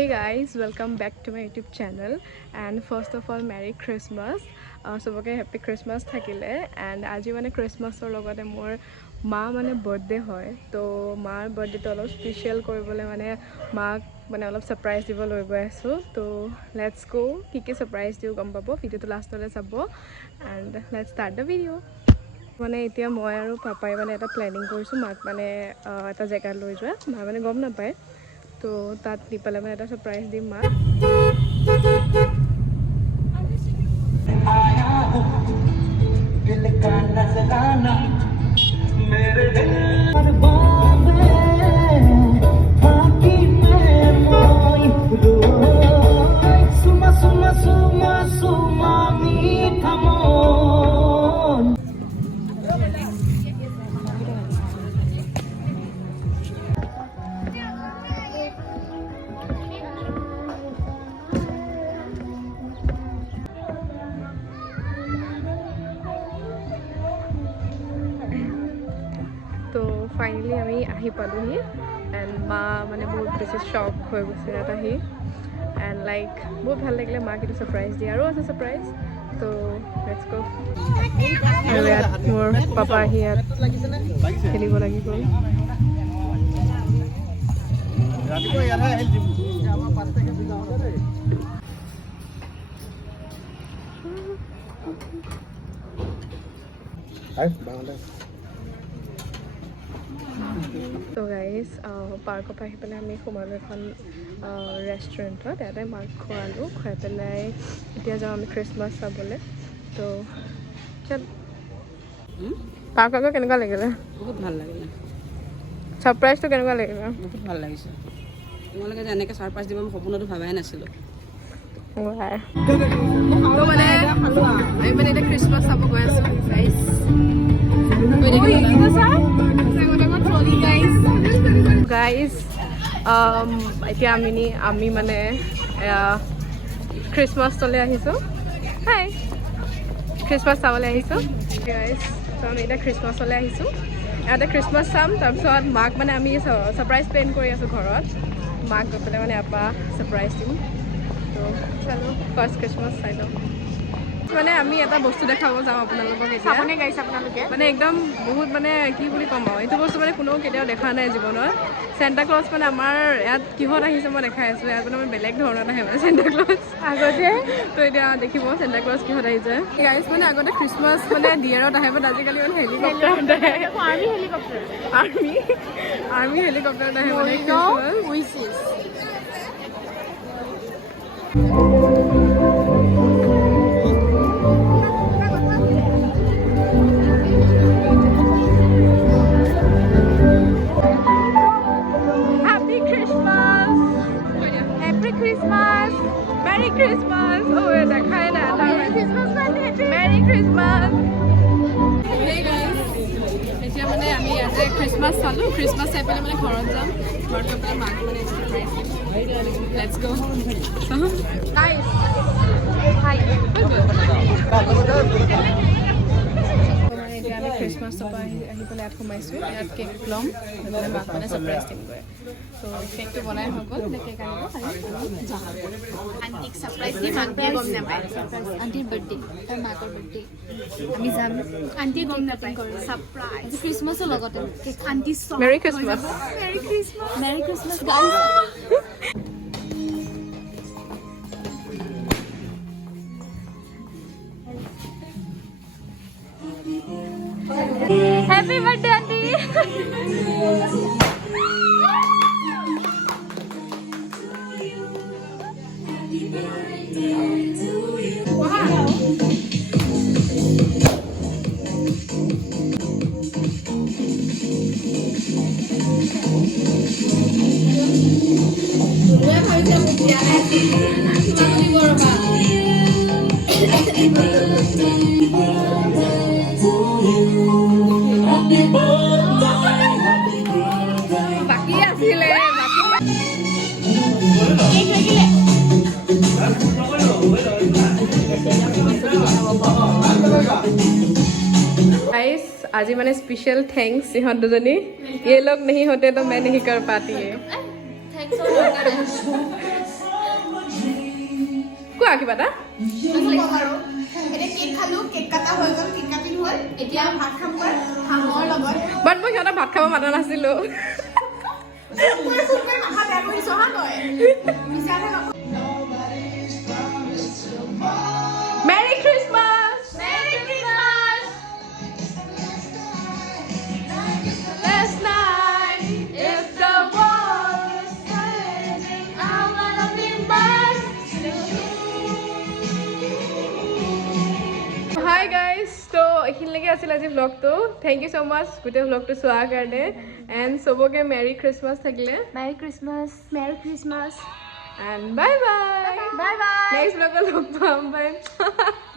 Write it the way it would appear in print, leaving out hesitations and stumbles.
Hey guys, welcome back to my YouTube channel and first of all Merry Christmas. Sobake Happy Christmas thakile and aji mane Christmas or logote more ma mane birthday hoy to maar birthday to olop special koribole mane ma mane olop surprise dibo loi goi asu to let's go ki surprise diu gam pabo video to last ole sabo and let's start the video. মানে এতিয়া মই আৰু পাপাই মানে এটা planning কৰিছো মাক মানে এটা জায়গা লৈ যোৱা মা মানে গম নাপায় তো তাত নিপালে মানে এটা সারপ্রাইজ দিম মা তো ফাইনালি আমি আহি পালোহি এণ্ড মা মানে বহুত বেছি শ্বক হৈ গৈছে ইয়াত আহি এণ্ড লাইক বহুত ভাল লাগিলে মাক এইটো ছাৰপ্ৰাইজ দিয়ে আৰু আছে ছাৰপ্ৰাইজ তো লেটছ গো আৰু ইয়াত মোৰ পাপা আহি ইয়াত খেলিব লাগি গ'ল তো গাইজ পাৰ্কৰ পৰা আহি পেলাই আমি সোমালোঁ এখন ৰেষ্টুৰেণ্টত ইয়াতে মাক খোৱালোঁ খুৱাই পেলাই এতিয়া যাওঁ আমি খ্ৰীষ্টমাছ চাবলৈ তো চল পাৰ্ক আকৌ কেনেকুৱা লাগিলে বহুত ভাল লাগিলে ছাৰপ্ৰাইজটো কেনেকুৱা লাগিলে বহুত ভাল লাগিছে তোমালোকে যে এনেকৈ ছাৰপ্ৰাইজ দিব মই সপোনতো ভাবাই নাছিলোঁ তো মানে আমি মানে এতিয়া খ্ৰীষ্টমাছ চাব গৈ আছোঁ গাইজ গাইজ এতিয়া আমি মানে খ্ৰীষ্টমাছলৈ আহিছোঁ হাই খ্ৰীষ্টমাছ চাবলৈ আহিছোঁ গাইজ তো আমি এতিয়া খ্ৰীষ্টমাছলৈ আহিছোঁ ইয়াতে খ্ৰীষ্টমাছ চাম তাৰপিছত মাক মানে আমি ছাৰপ্ৰাইজ প্লেন কৰি আছোঁ ঘৰত মাক গৈ পেলাই মানে ইয়াৰ পৰা ছাৰপ্ৰাইজ দিম তো চলো ফাৰ্ষ্ট খ্ৰীষ্টমাছ চাই লওঁ মানে আমি এটা বস্তু দেখাব যাওঁ আপোনালোকক চাবনে গাইছে আপোনালোকে মানে একদম বহুত মানে কি বুলি ক'ম আৰু এইটো বস্তু মানে কোনেও কেতিয়াও দেখা নাই জীৱনত চেণ্টা ক্লজ মানে আমাৰ ইয়াত কিহত আহিছে মই দেখাই আছোঁ ইয়াত মানে বেলেগ ধৰণত আহে মানে চেণ্টা ক্লজ আগতে তো এতিয়া দেখিব চেণ্টা ক্লজ কিহত আহিছে গাইজ মানে আগতে খ্ৰীষ্টমাছ মানে ডিয়াৰত আহে বাট আজিকালি মানে হেলিকপ্টাৰত আহে আৰ্মি হেলিকপ্টাৰত আহে মানে Christmas Merry Christmas! Oh, it's a kind of Merry Christmas! Merry Christmas! Hey guys! এতিয়া মানে আমি ইয়াতে খ্ৰীষ্টমাছ চালোঁ খ্ৰীষ্টমাছ চাই পেলাই মানে ঘৰত যাম ঘৰত গৈ পেলাই মাক মানে লেটছ গো গাইজ হাই এতিয়া আমি খ্ৰীষ্টমাছৰ পৰা আহি পেলাই ইয়াত সোমাইছোঁ ইয়াত কেক ল'ম মানে মাক মানে ছাৰপ্ৰাইজ দিম গৈ তো কেকটো বনাই হৈ গ'ল কেক আনিব যাম আণ্টিক ছাৰপ্ৰাইজ দিম আণ্টিয়ে গম নাপায় আণ্টিৰ বাৰ্থডে তাৰ মাকৰ বাৰ্থডে আমি যাম আণ্টিয়ে গম নাপায় ছাৰপ্ৰাইজ খ্ৰীষ্টমাছৰ লগতে cake auntie merry Christmas merry Christmas merry Christmas guys Happy birthday, auntie! বাকি আছিলে गाइस आज ही मैंने स्पेशल थैंक्स यहाँ दुजनी ये लोग नहीं होते तो मैं नहीं कर पाती है কিবা এটা বাট মই সিহঁতক ভাত খাব মাতা নাছিলো Merry Christmas! Merry Christmas! Last night, if the world is turning, I wanna be back. Hi guys, so এইখিনিলৈকে আছিল আজি vlog-টো. Thank you so much গোটেই vlog-টো চোৱাৰ কাৰণে and সবকে Merry Christmas থাকিলে. Merry Christmas. Merry Christmas. And bye bye. Bye bye. Next vlog-ত লগ পাম. Bye.